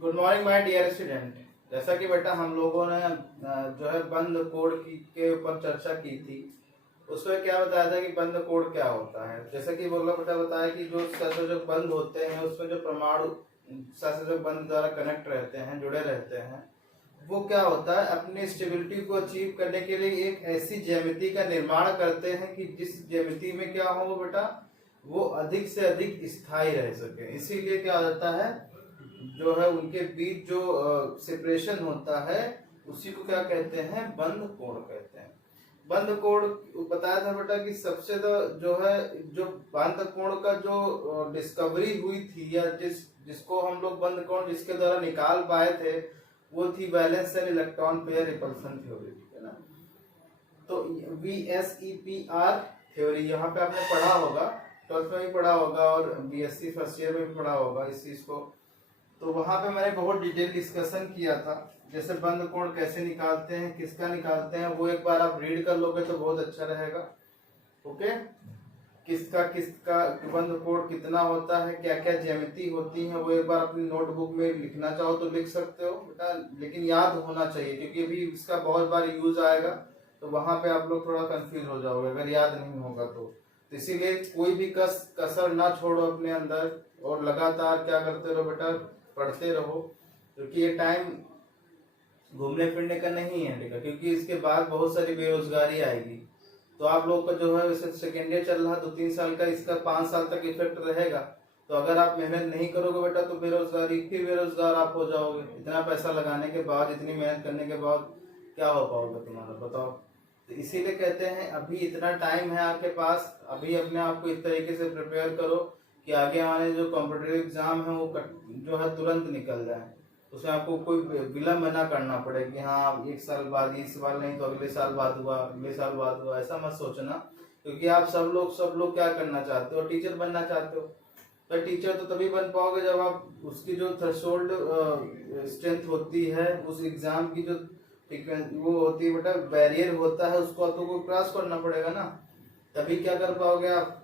Good morning my dear student. जैसा कि बेटा हम लोगों ने जो है बंद कोड के ऊपर चर्चा की थी, उसमें क्या बताया था कि बंद कोड क्या होता है। जैसा कि बोला बेटा बताया कि जो सहसंयोजक बंद होते हैं उसमें जो परमाणु सहसंयोजक बंद द्वारा कनेक्ट रहते हैं, जुड़े रहते हैं, वो क्या होता है अपनी स्टेबिलिटी को अचीव करने के लिए एक ऐसी ज्यामिति का निर्माण करते हैं कि जिस ज्यामिति में क्या हो बेटा वो अधिक से अधिक स्थायी रह सके। इसीलिए क्या हो जाता है जो है उनके बीच जो सेपरेशन होता है उसी को क्या कहते हैं, बंद कोण कहते हैं। बंद कोण बताया था बेटा कि सबसे जो है जो बंद कोण का जो डिस्कवरी हुई थी या जिसको हम लोग बंद कोण जिसके द्वारा निकाल पाए थे वो थी valence and electron pair repulsion theory, है ना। तो VSEPR थ्योरी यहाँ पे आपने पढ़ा होगा, 12th में भी पढ़ा होगा और BSc फर्स्ट ईयर में भी पढ़ा होगा इस चीज को। तो वहां पे मैंने बहुत डिटेल डिस्कशन किया था, जैसे बंद कोण कैसे निकालते हैं, किसका निकालते हैं, वो एक बार आप रीड कर लोगे तो बहुत अच्छा रहेगा। ओके, किसका बंद कोण कितना होता है, क्या क्या ज्यामिति होती है, वो एक बार अपनी नोटबुक में लिखना चाहो तो लिख सकते हो बेटा, लेकिन याद होना चाहिए क्योंकि अभी इसका बहुत बार यूज आएगा तो वहां पे आप लोग थोड़ा कंफ्यूज हो जाओगे अगर याद नहीं होगा तो इसीलिए कोई भी कसर ना छोड़ो अपने अंदर और लगातार क्या करते रहो बेटा, पढ़ते रहो, क्योंकि ये टाइम घूमने फिरने का नहीं है बेटा, क्योंकि इसके बाद बहुत सारी बेरोजगारी आएगी। तो आप लोग का जो है वैसे सेकेंड ईयर चल रहा 2-3 साल का, इसका 5 साल तक इफेक्ट रहेगा। तो अगर आप मेहनत नहीं करोगे बेटा तो बेरोजगारी, फिर बेरोजगार आप हो जाओगे। इतना पैसा लगाने के बाद, इतनी मेहनत करने के बाद क्या हो पाओगे तुम्हारा, बताओ। तो इसीलिए कहते हैं अभी इतना टाइम है आपके पास, अभी अपने आप को इस तरीके से प्रिपेयर करो कि आगे आने जो कॉम्पिटिटिव एग्जाम है वो जो है तुरंत निकल जाए, उसमें आपको कोई विलम्ब ना करना पड़े कि हाँ एक साल बाद, इस बार नहीं तो अगले साल बाद हुआ, अगले साल बाद हुआ, ऐसा मत सोचना। क्योंकि आप सब लोग क्या करना चाहते हो, टीचर बनना चाहते हो। तो टीचर तो तभी बन पाओगे जब आप उसकी जो थ्रेशोल्ड स्ट्रेंथ होती है, उस एग्जाम की जो वो होती है बेटा, बैरियर होता है, उसको आपको क्रॉस करना पड़ेगा ना, तभी क्या कर पाओगे आप,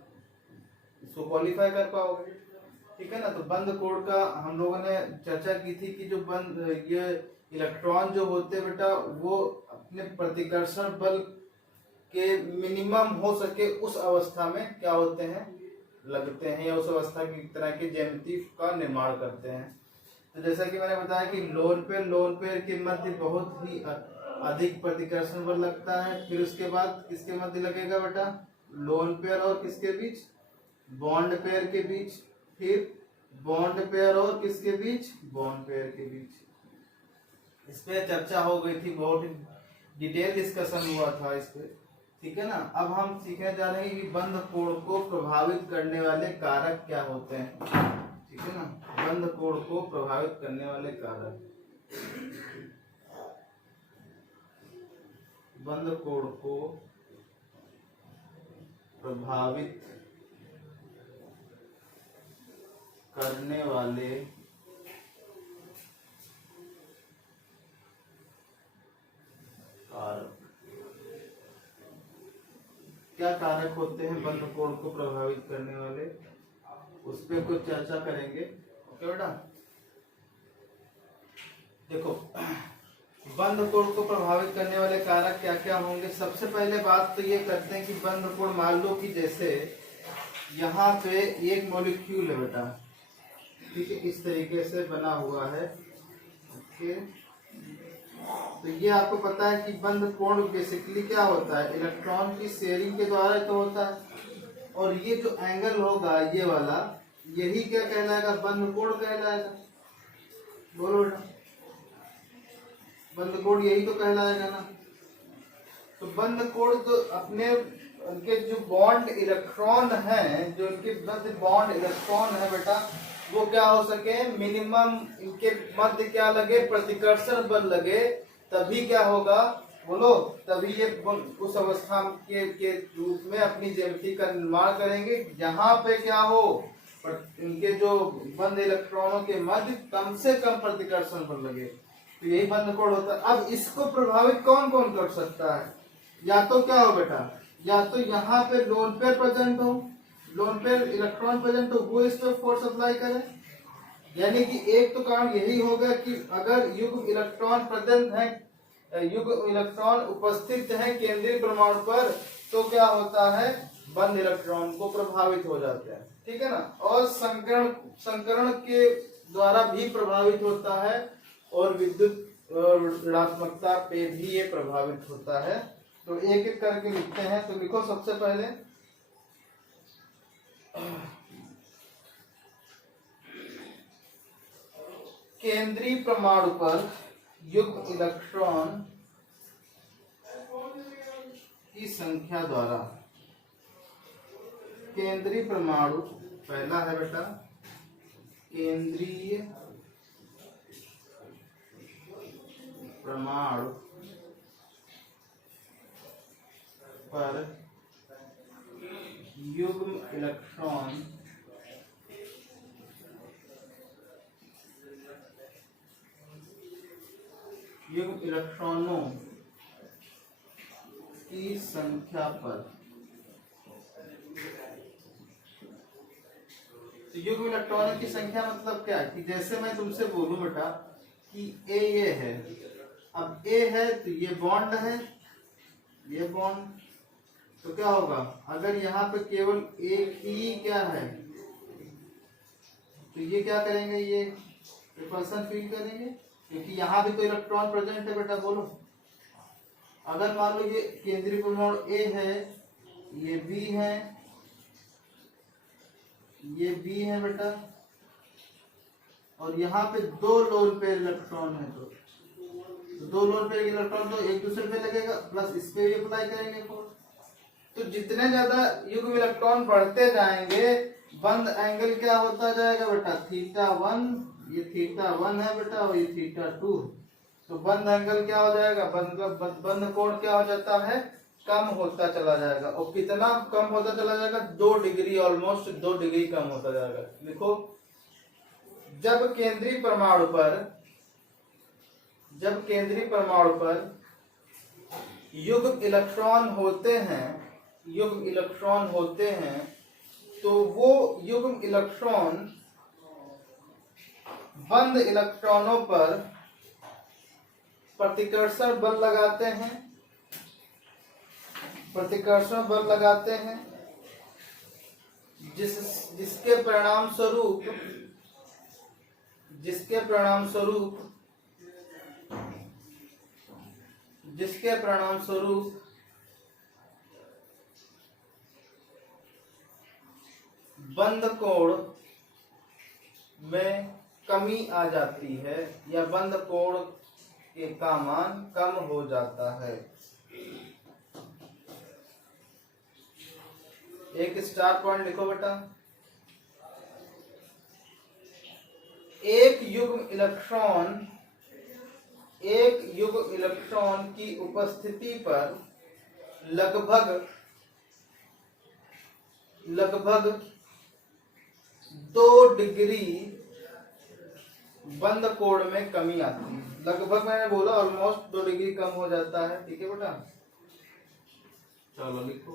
इसको क्वालिफाई कर पाओगे, ठीक है ना। तो बंद कोण का हम लोगों ने चर्चा की थी कि जो ये इलेक्ट्रॉन जो होते हैं बेटा वो अपने प्रतिकर्षण बल के मिनिमम हो सके उस अवस्था में क्या होते हैं, लगते हैं, या उस अवस्था की तरह की ज्यामिति का निर्माण करते हैं। तो जैसा कि मैंने बताया कि लोन पेयर के मध्य बहुत ही अधिक प्रतिकर्षण बल लगता है। फिर उसके बाद किसके मध्य लगेगा बेटा, लोन पेयर और किसके बीच, बॉन्ड पेयर के बीच, फिर बॉन्ड पेयर और किसके बीच, बॉन्ड पेयर के बीच। इस पे चर्चा हो गई थी, बहुत डिटेल डिस्कशन हुआ था इस पे, ठीक है ना। अब हम सीखने जा रहे हैं कि बंद कोण को प्रभावित करने वाले कारक क्या होते हैं, ठीक है ना। बंद कोण को प्रभावित करने वाले कारक, बंद कोण को प्रभावित करने वाले कारक, क्या कारक होते हैं बंद कोण को प्रभावित करने वाले, उस पर कुछ चर्चा करेंगे। ओके बेटा, देखो बंद कोण को प्रभावित करने वाले कारक क्या क्या होंगे। सबसे पहले बात तो ये करते हैं कि बंद कोण, मान लो कि जैसे यहाँ पे एक मॉलिक्यूल है बेटा, ठीक है, इस तरीके से बना हुआ है। ओके, तो ये आपको पता है कि बंद कोण बेसिकली क्या होता है, इलेक्ट्रॉन की शेयरिंग के द्वारा तो होता है। और ये जो एंगल होगा ये वाला, यही क्या कहलाएगा, बंद कोण कहलाएगा। बोलो बेटा, बंद कोण यही तो कहलाएगा ना। तो बंद कोण तो अपने उनके जो बॉन्ड इलेक्ट्रॉन है, जो उनके मध्य बॉन्ड इलेक्ट्रॉन है बेटा, वो क्या हो सके, मिनिमम इनके मध्य क्या लगे, प्रतिकर्षण बल लगे, तभी क्या होगा, बोलो, तभी ये उस अवस्था के रूप में अपनी ज्यामिति का निर्माण करेंगे जहां पे क्या हो, इनके जो बंद इलेक्ट्रॉनों के मध्य कम से कम प्रतिकर्षण बल लगे। तो यही बंद कोण होता है। अब इसको प्रभावित कौन कौन कर सकता है, या तो क्या हो बेटा, या तो यहाँ पे लोन पेयर प्रेजेंट हो, लोन पेयर इलेक्ट्रॉन प्रेजेंट हो, वो इस पे फोर्स अप्लाई करे, यानी कि एक तो कारण यही होगा कि अगर युग्म इलेक्ट्रॉन प्रेजेंट है, युग्म इलेक्ट्रॉन उपस्थित है केंद्रीय परमाणु पर, तो क्या होता है, बंद इलेक्ट्रॉन को प्रभावित हो जाते हैं, ठीक है ना। और संकरण के द्वारा भी प्रभावित होता है और विद्युत ऋणात्मकता पे भी ये प्रभावित होता है। तो एक एक करके लिखते हैं। तो लिखो सबसे पहले केंद्रीय परमाणु पर युग्म इलेक्ट्रॉन की संख्या द्वारा, केंद्रीय परमाणु पहला है बेटा, केंद्रीय परमाणु पर युग्म इलेक्ट्रॉन युग्म इलेक्ट्रॉनों की संख्या पर, तो युग्म इलेक्ट्रॉनों की संख्या मतलब क्या है कि जैसे मैं तुमसे बोलूं बेटा कि ए ये है, अब ए है तो ये बॉन्ड है, ये बॉन्ड, तो क्या होगा, अगर यहाँ पे केवल एक ही क्या है तो ये क्या करेंगे, ये रिपल्सन फील करेंगे, क्योंकि यहाँ भी तो इलेक्ट्रॉन प्रेजेंट है बेटा। बोलो अगर मान लो ये केंद्रीय परमाणु ए है, ये बी है, ये बी है बेटा, और यहाँ पे दो लोन पेयर इलेक्ट्रॉन है, तो दो लोन पेयर इलेक्ट्रॉन तो एक दूसरे पे लगेगा, प्लस इस पे भी अप्लाई करेंगे फोर्स। तो जितने ज्यादा युग्म इलेक्ट्रॉन बढ़ते जाएंगे, बंद एंगल क्या होता जाएगा बेटा, θ1, ये θ1 है बेटा, और ये θ2, तो बंद एंगल क्या हो जाएगा, बंद कोण क्या हो जाता है, कम होता चला जाएगा। और कितना कम होता चला जाएगा, 2 डिग्री, ऑलमोस्ट 2 डिग्री कम होता जाएगा। देखो जब केंद्रीय परमाणु पर युग्म इलेक्ट्रॉन होते हैं, तो वो युग्म इलेक्ट्रॉन बंद इलेक्ट्रॉनों पर प्रतिकर्षण बल लगाते हैं, जिसके परिणाम स्वरूप बंद कोण में कमी आ जाती है, या बंद कोण का मान कम हो जाता है। एक स्टार पॉइंट लिखो बेटा, एक युग्म इलेक्ट्रॉन की उपस्थिति पर लगभग 2 डिग्री बंद कोण में कमी आती है। लगभग मैंने बोला ऑलमोस्ट 2 डिग्री कम हो जाता है, ठीक है बेटा। चलो लिखो,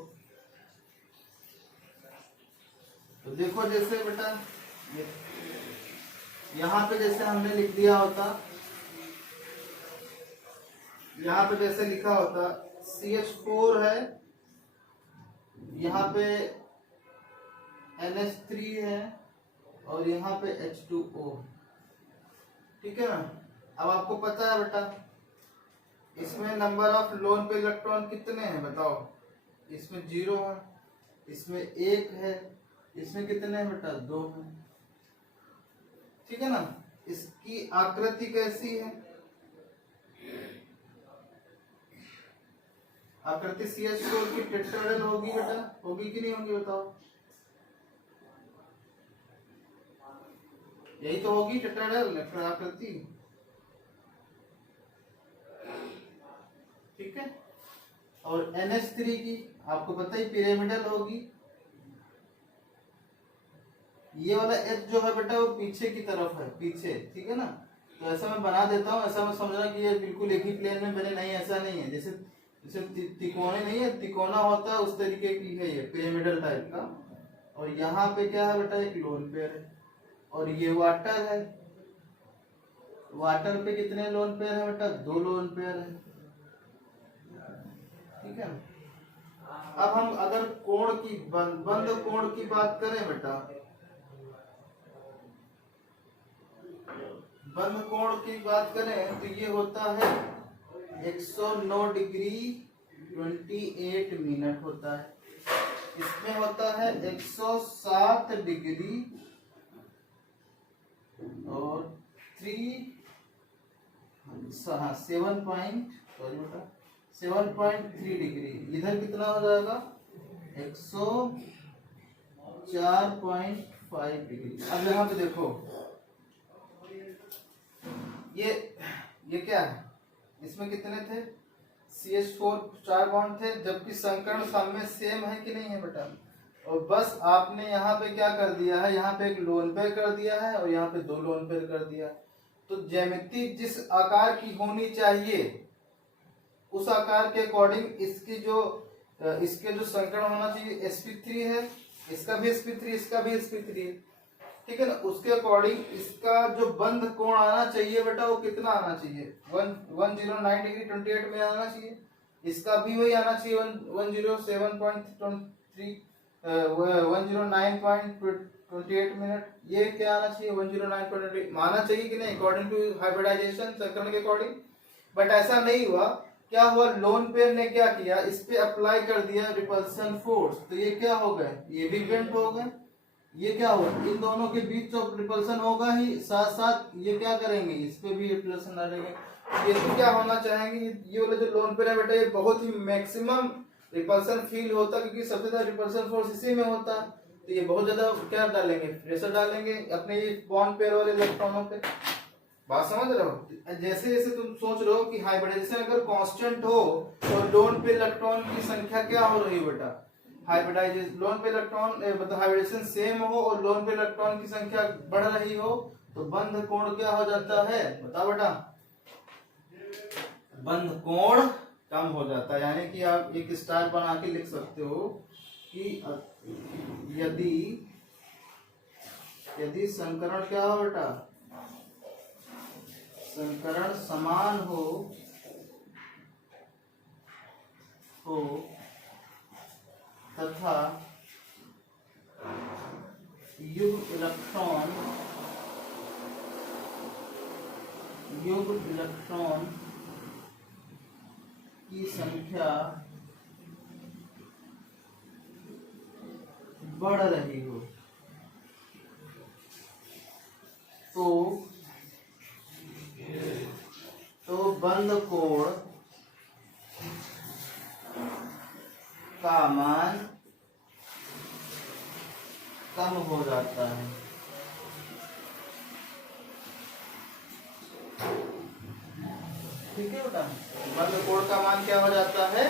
तो देखो जैसे बेटा यहाँ पे जैसे हमने लिख दिया होता, यहाँ पे जैसे लिखा होता CH4 है, यहाँ पे NH3 है, और यहाँ पे H2O, ठीक है ना। अब आपको पता है बेटा इसमें नंबर ऑफ लोन पे इलेक्ट्रॉन कितने हैं बताओ, इसमें 0 है, इसमें 1 है, इसमें कितने हैं बेटा, 2 हैं, ठीक है ना। इसकी आकृति कैसी है, आकृति CH4 की टेट्राहेड्रल होगी बेटा, होगी कि नहीं होगी बताओ, यही तो होगी टेट्राहेड्रल आकृति, ठीक है। और NH3 की आपको पता ही पिरामिडल होगी, ये वाला H जो है बेटा वो पीछे की तरफ है, पीछे, ठीक है ना। तो ऐसा मैं बना देता हूँ, ऐसा मैं समझना कि ये बिल्कुल एक ही प्लेन में बने, नहीं ऐसा नहीं है, जैसे तिकोने नहीं है, तिकोना होता है उस तरीके की है ये, पिरामिडल टाइप का। और यहाँ पे क्या है बेटा, एक लोन पेयर है, और ये वाटर है, वाटर पे कितने लोन पेयर है बेटा? 2 लोन पेयर है, ठीक है। अब हम अगर कोण की बंद कोण की बात करें बेटा, बंद कोण की बात करें तो ये होता है 109 डिग्री 28 मिनट होता है। इसमें होता है 107 डिग्री और 7.3 डिग्री। इधर कितना हो जाएगा? 104.5 डिग्री। अब यहाँ पे देखो, ये क्या है? इसमें कितने थे? CH4 4 बॉन्ड थे, जबकि संकर्ण सब में सेम है कि नहीं है बेटा? और बस आपने यहाँ पे क्या कर दिया है, यहाँ पे एक लोन पेयर कर दिया है और यहाँ पे 2 लोन पेयर कर दिया। तो ज्यामिति जिस आकार की होनी चाहिए उस आकार के अकॉर्डिंग इसके जो संकर्ण होना चाहिए sp3 है, इसका भी sp3, इसका भी sp3 है, ठीक है ना। उसके अकॉर्डिंग इसका जो बंद कोण आना चाहिए बेटा वो कितना आना चाहिए? 109 डिग्री 28 में आना चाहिए। इसका भी वही आना चाहिए 109.28 मिनट। ये क्या आना चाहिए? 109.28 आना चाहिए कि नहीं, अकॉर्डिंग टू हाइब्रिडाइजेशन संकरण के अकॉर्डिंग। बट ऐसा नहीं हुआ। क्या हुआ? लोन पेयर ने क्या किया? इस पे अप्लाई कर दिया रिपल्सन फोर्स, तो ये क्या हो गए? ये भी बेंड हो गए। ये क्या होगा? इन दोनों के बीच तो रिपल्सन होगा ही, साथ साथ ये क्या करेंगे? इस पे भी रिपल्सन डालेंगे। ये तो क्या होना चाहेंगे? ये वाला जो लोन पेयर है बेटा, ये बहुत ही मैक्सिमम रिपल्सन फील होता है, क्योंकि सबसे ज्यादा रिपल्सन फोर्स इसी में होता है। तो ये बहुत ज्यादा क्या डालेंगे? प्रेशर डालेंगे अपने ये बॉन्ड पेयर वाले इलेक्ट्रॉनों पे। बात समझ रहे हो? जैसे जैसे तुम सोच रहे हो कि हाइब्रिडाइजेशन अगर कांस्टेंट हो तो लोन पे इलेक्ट्रॉन की संख्या क्या हो रही है बेटा? हाइब्रिडाइजेशन लोन पे इलेक्ट्रॉन मतलब हाइब्रिडेशन सेम हो और लोन पे इलेक्ट्रॉन की संख्या बढ़ रही हो तो बंध कोण क्या हो जाता है? बता बेटा, बंध कोण कम हो जाता है। यानी कि आप एक स्टार बना के लिख सकते हो कि यदि संकरण क्या हो बेटा? संकरण समान हो तथा युग्म इलेक्ट्रॉन की संख्या बढ़ रही हो तो बंध कोण का मान कम हो जाता है। ठीक है बेटा, बंध कोण का मान क्या हो जाता है?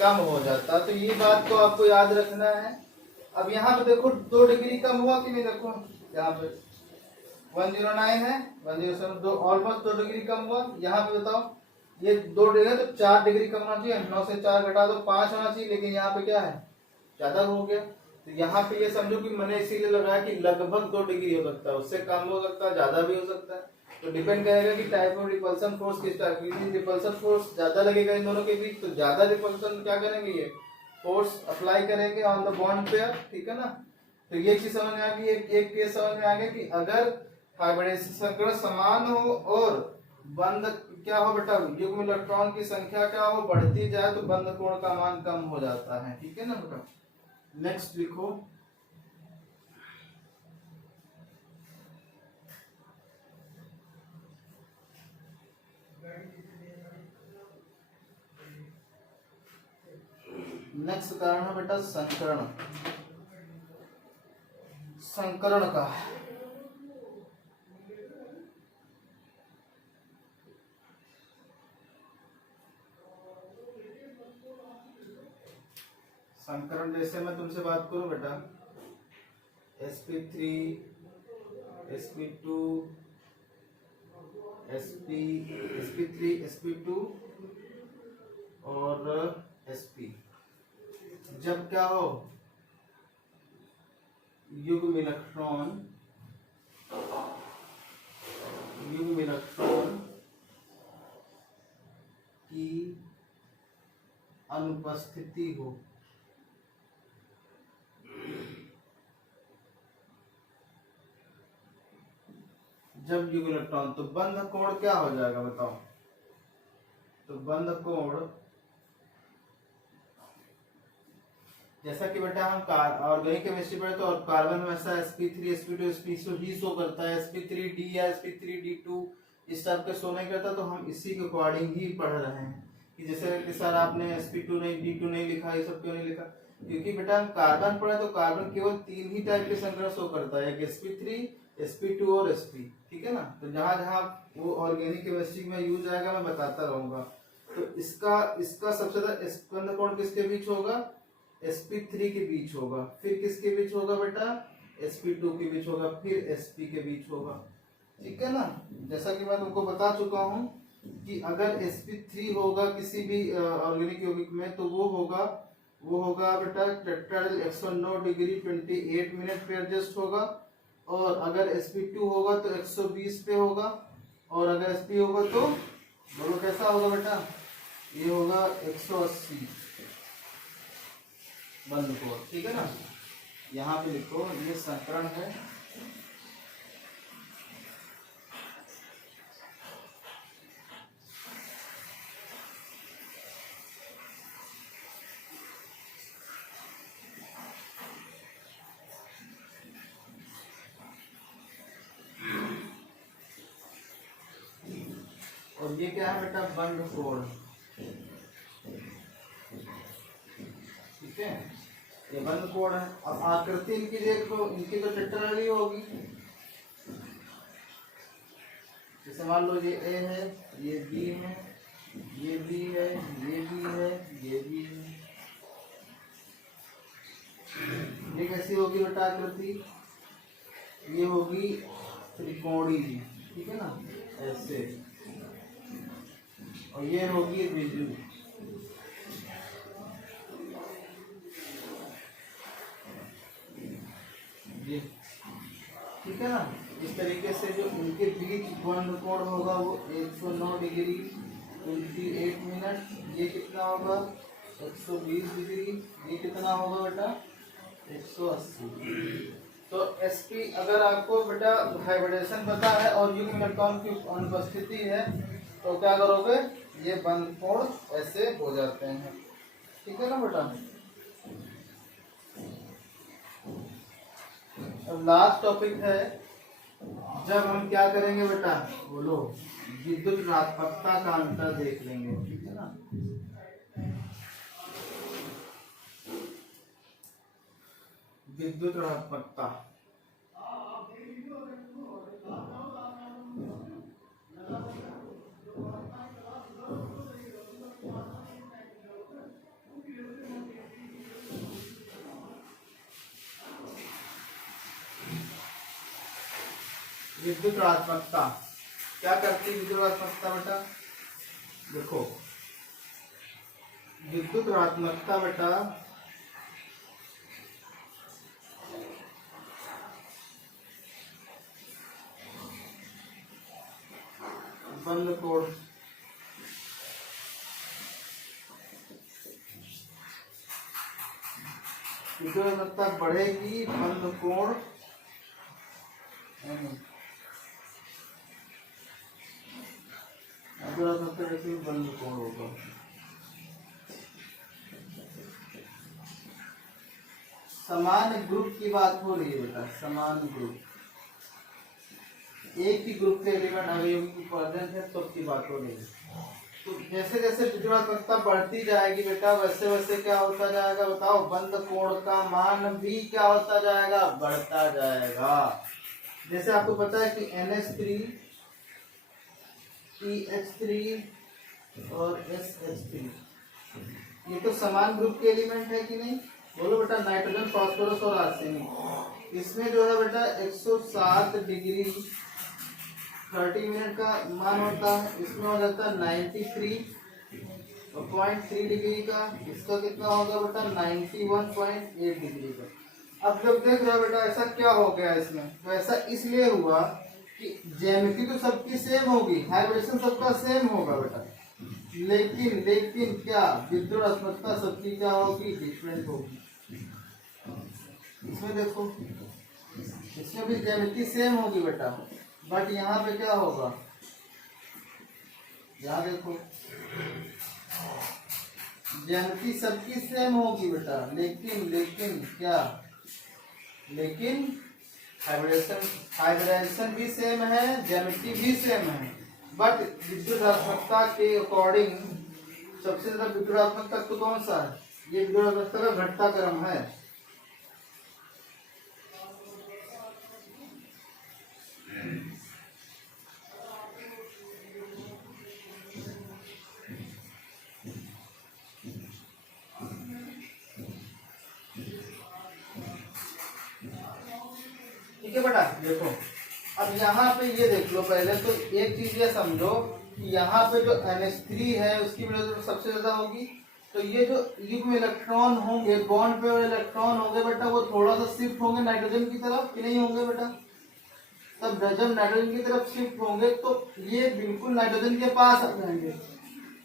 कम हो जाता है। तो ये बात को आपको याद रखना है। अब यहाँ पे देखो 2 डिग्री कम हुआ कि नहीं? देखो यहाँ पे 109 है, 107 ऑलमोस्ट 2 डिग्री कम हुआ। यहाँ पे बताओ ये 2 डिग्री तो 4 डिग्री कम होना चाहिए। 9 से 4 घटा दो 5 होना चाहिए, लेकिन यहाँ पे क्या है? ज्यादा हो गया। तो यहाँ पे ये समझो कि मैंने इसीलिए लगाया कि लगभग 2 डिग्री हो सकता है, उससे कम हो सकता है, ज्यादा भी हो सकता है। तो डिपेंड करेगा कि टाइप ऑफ रिपल्सन फोर्स किस टाइप की। रिपल्सन फोर्स ज्यादा लगेगा इन दोनों के बीच तो ज्यादा रिपल्सन क्या करेंगे? ये फोर्स अप्लाई करेंगे ऑन द बॉन्ड पेयर। ठीक है ना। तो ये चीज समझ में आ गई। एक केस समझ में आ गया कि अगर हाइब्रिडाइजेशन संकरण समान हो और बंध क्या हो बेटा? युग्म इलेक्ट्रॉन की संख्या क्या हो? बढ़ती जाए तो बंध कोण का मान कम हो जाता है। ठीक है ना बेटा। नेक्स्ट लिखो, नेक्स्ट कारण है बेटा संकरण। संकरण का संकरण जैसे मैं तुमसे बात करूं बेटा, sp3 sp2 sp3 sp2 और sp, जब क्या हो? युग्म युग्म इलेक्ट्रॉन की अनुपस्थिति हो, जब युग्म इलेक्ट्रॉन, तो बंध कोण क्या हो जाएगा बताओ। तो बंध कोण जैसा कि बेटा हम ऑर्गेनिक केमिस्ट्री पढ़े तो और कार्बन हमेशा sp3 sp2 sp ही शो करता है, sp3d या sp3d2 इस टाइप के शो नहीं करता। तो हम इसी के अकॉर्डिंग ही पढ़ रहे हैं कि जैसे कि सर आपने sp2 नहीं d2 नहीं लिखा, ये सब क्यों नहीं लिखा, क्योंकि बेटा हम कार्बन पढ़े तो कार्बन केवल 3 ही टाइप के संख्या शो करता है, एक sp3 sp2 और sp, ठीक है ना। तो जहां जहां वो ऑर्गेनिक केमिस्ट्री में यूज आएगा मैं बताता रहूंगा। तो इसका सबसे ज्यादा स्पंद कोण किसके बीच होगा, sp3 के बीच होगा, फिर किसके बीच होगा बेटा, sp2 के बीच होगा, फिर sp के बीच होगा, ठीक है ना। जैसा कि मैं तुमको बता चुका हूं कि अगर sp3 होगा किसी भी ऑर्गेनिक यौगिक में तो वो होगा बेटा टेट्राहेड्रल 109 डिग्री 28 मिनट पे एडजस्ट होगा, और अगर sp2 होगा तो 120 पे होगा, और अगर sp होगा तो बोलो कैसा होगा बेटा, ये होगा 180 बंद कोण, ठीक है ना। यहाँ पे लिखो ये संकरण है, और ये क्या है बेटा, बंद कोण, ठीक है, ये बंद कोण है। अब आकृति इनकी देख लो, इनकी तो टेट्राहेड्रल ही होगी। जैसे मान लो ये ए है, ये बी है, ये बी है, ये बी है, ये बी है, ये कैसी होगी बेटा आकृति, ये होगी त्रिकोणी, ठीक है ना, ऐसे, और ये होगी द्विभुज, ये, ठीक है ना। इस तरीके से जो उनके बीच बंध कोण होगा वो 109 डिग्री 28 मिनट, ये कितना होगा 120 डिग्री, ये कितना होगा बेटा 180। तो sp अगर आपको बेटा हाइब्रिडेशन पता है और युग्म इलेक्ट्रॉन की अनुपस्थिति है तो क्या करोगे, ये बंद कोण ऐसे हो जाते हैं, ठीक है ना बेटा। अब लास्ट टॉपिक है, जब हम क्या करेंगे बेटा, बोलो, विद्युत ऋणात्मकता का अंतर देख लेंगे, ठीक है ना। विद्युत ऋणात्मकता, विद्युत ऋणात्मकता क्या करती है, विद्युत ऋणात्मकता बेटा देखो, विद्युत ऋणात्मकता बेटा बंद कोण, विद्युत ऋणात्मकता बढ़ेगी, बंद कोण बंद कोण होगा। समान ग्रुप की बात हो रही है बेटा, समान ग्रुप, एक ही ग्रुप के एलिमेंट अवयवी प्रेजेंट है तो की बात हो रही है। तो जैसे जैसे विद्युत ऋणात्मकता बढ़ती जाएगी बेटा वैसे वैसे क्या होता जाएगा बताओ, बंद कोण का मान भी क्या होता जाएगा, बढ़ता जाएगा। जैसे आपको पता है कि NH3 PH3 और SH3 ये तो समान ग्रुप के एलिमेंट है कि नहीं, बोलो बेटा, नाइट्रोजन फास्फोरस और आर्सेनिक, इसमें जो है बेटा 107 डिग्री 30 मिनट का मान होता है, इसमें हो जाता है 93.3 डिग्री का, इसका कितना होगा बेटा 91.8 डिग्री का। अब जब देख रहे हो बेटा ऐसा क्या हो गया इसमें, तो ऐसा इसलिए हुआ कि ज्यामिति तो सबकी सेम होगी, हाइब्रिडेशन सबका सेम होगा बेटा, लेकिन लेकिन क्या विद्युदात्मकता सबकी क्या होगी, डिफरेंट होगी। इसमें देखो, इसमें भी ज्यामिति सेम होगी बेटा, बट यहाँ पे क्या होगा, यहाँ देखो ज्यामिति सबकी सेम होगी बेटा, लेकिन लेकिन क्या, लेकिन हाइब्रिडेशन भी सेम है, ज्यामिति भी सेम है, बट विद्युदात्मकता के अकॉर्डिंग सबसे ज्यादा विद्युदात्मक तत्व कौन सा है, ये विद्युदात्मकता का घटता क्रम है। ठीक है बेटा, देखो अब यहाँ पे ये देख लो, पहले तो एक चीज ये समझो कि यहाँ पे जो NH3 है उसकी वैल्यू सबसे ज्यादा होगी, तो ये जो युग्म इलेक्ट्रॉन होंगे, बॉन्ड पे इलेक्ट्रॉन होंगे बेटा, वो थोड़ा सा शिफ्ट होंगे नाइट्रोजन की तरफ कि नहीं होंगे बेटा, तब जब नाइट्रोजन की तरफ शिफ्ट होंगे तो ये बिल्कुल नाइट्रोजन के पास आ जाएंगे,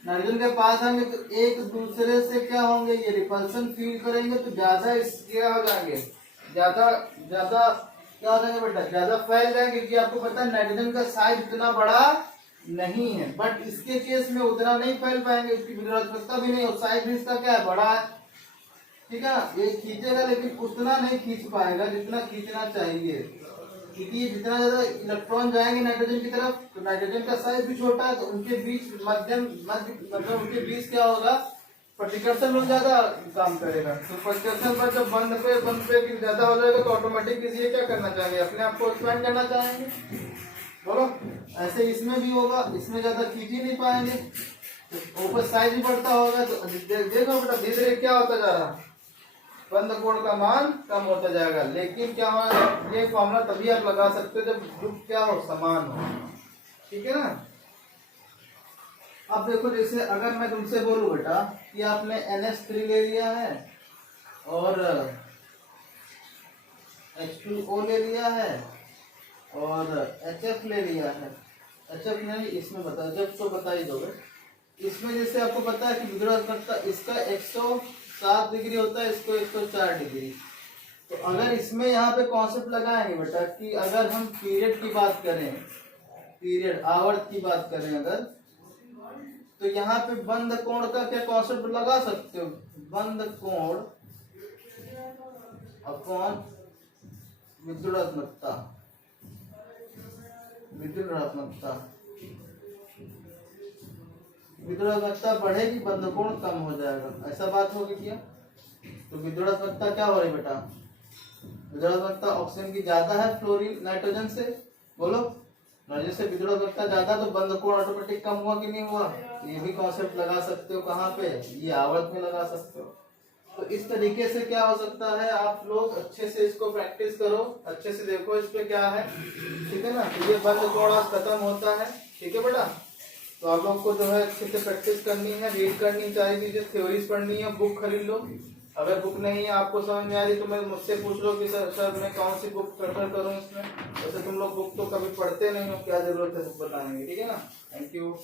नाइट्रोजन के पास आएंगे तो एक दूसरे से क्या होंगे, ये रिपल्सन फील करेंगे, तो ज्यादा क्या हो जाएंगे, ज्यादा ज्यादा क्या हो जाएंगे बेटा, ज्यादा फैल जाएंगे, क्योंकि आपको पता है नाइट्रोजन का साइज इतना बड़ा नहीं है, बट इसके केस में उतना नहीं फैल पाएंगे, उसकी विद्युदात्मकता भी नहीं, और साइज भी इसका क्या है, बड़ा है, ठीक है ना, ये खींचेगा लेकिन उतना नहीं खींच पाएगा जितना खींचना चाहिए, क्योंकि जितना ज्यादा इलेक्ट्रॉन जाएंगे नाइट्रोजन की तरफ, तो नाइट्रोजन का साइज भी छोटा है, तो उनके बीच मतलब उनके बीच क्या होगा, प्रतिकर्षण लोग ज्यादा काम करेगा, तो प्रतिकर्षण पर जब बंद पे ज्यादा हो जाएगा, तो ऑटोमेटिक ये क्या करना चाहेंगे, अपने आप को एक्सपेंड करना चाहेंगे, बोलो। ऐसे इसमें भी होगा, इसमें ज्यादा खींच ही नहीं पाएंगे, तो ऊपर साइज भी बढ़ता होगा, तो देखो बेटा धीरे धीरे क्या होता जा रहा है, बंद कोण का मान कम होता जाएगा, लेकिन क्या होगा, ये फॉर्मूला तभी आप लगा सकते हो जब ग्रुप क्या हो, समान हो, ठीक है ना। अब देखो जैसे अगर मैं तुमसे बोलूं बेटा कि आपने NH3 ले लिया है और H2O ले लिया है और HF ले लिया है, HF नहीं इसमें बता, जब तो बता ही दोगे, इसमें जैसे आपको पता है कि विद्युदात्मकता इसका 107 डिग्री होता है, इसको 104 डिग्री, तो अगर इसमें यहाँ पे कॉन्सेप्ट लगाएंगे बेटा कि अगर हम पीरियड की बात करें, पीरियड आवर्त की बात करें अगर, तो यहाँ पे बंद कोण का क्या कॉन्सेप्ट लगा सकते हो, बंद कोण अपॉन विद्युदात्मकता, विद्युदात्मकता विद्युदात्मकता बढ़ेगी, बंद कोण कम हो जाएगा, ऐसा बात होगी क्या, तो विद्युदात्मकता क्या हो रही बेटा, विद्युदात्मकता ऑक्सीजन की ज्यादा है फ्लोरीन नाइट्रोजन से, बोलो, नाइट्रोजन से विद्युदात्मकता ज्यादा, तो बंद कोण ऑटोमेटिक कम हुआ कि नहीं हुआ, ये भी कॉन्सेप्ट लगा सकते हो, कहाँ पे, ये आवर्त में लगा सकते हो। तो इस तरीके से क्या हो सकता है, आप लोग अच्छे से इसको प्रैक्टिस करो, अच्छे से देखो इस पे क्या है, ठीक है ना, तो ये बंद कोण आज खत्म होता है, ठीक है बेटा। तो आप लोग को जो है अच्छे से प्रैक्टिस करनी है, रीड करनी चाहिए, थ्योरीज पढ़नी है, बुक खरीद लो, अगर बुक नहीं है आपको समझ में आ रही तो मैं मुझसे पूछ लो कि सर मैं कौन सी बुक प्रेफर करूं इसमें, वैसे तुम लोग बुक तो कभी पढ़ते नहीं हो, क्या जरूरत है बुक बताने की, ठीक है ना, थैंक यू।